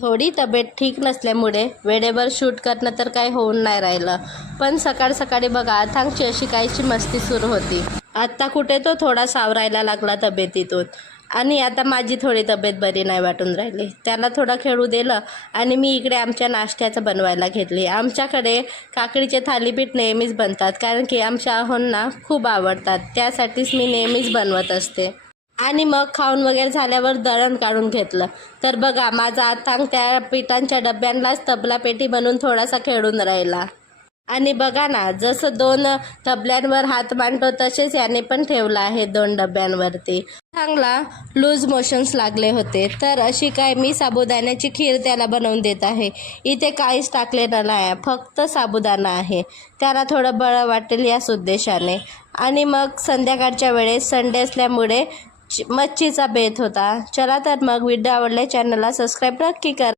थोडी तब्येत ठीक नसल्यामुळे वेळेवर शूट करणं तर काही होऊन नाही राहिलं, पण सकाळ सकाळी बघा अथांगची अशी काहीची मस्ती सुरू होती. आत्ता कुठे तो थोडा सावरायला लागला तब्येतीतून, आणि आता माझी थोडी तब्येत बरी नाही वाटून राहिली. त्याला थोडं खेळू दिलं आणि मी इकडे आमच्या नाश्त्याचं बनवायला घेतली. आमच्याकडे काकडीचे थालीपीठ नेहमीच बनतात, कारण की आमच्या अहोंना खूप आवडतात. त्यासाठीच मी नेहमीच बनवत असते. आणि मग खाऊन वगैरे झाल्यावर दळण काढून घेतलं. तर बघा माझा अथांग त्या पिठांच्या डब्यांनाच तबला पेटी बनवून थोडासा खेळून राहिला. आणि बघा ना, जसं 2 तबल्यांवर हात मांडतो तसेच याने पण ठेवलं आहे 2 डब्यांवरती. अथांगला लूज मोशन्स लागले होते, तर अशी काय मी साबुदाण्याची खीर त्याला बनवून देत आहे. इथे काहीच टाकलेलं नाही, फक्त साबुदाणा आहे. त्याला थोडं बळं वाटेल याच उद्देशाने. आणि मग संध्याकाळच्या वेळेस संडे असल्यामुळे मच्छीचा बेत होता. चला तर मग व्हिडिओ आवडले चॅनलला सबस्क्राईब नक्की करा.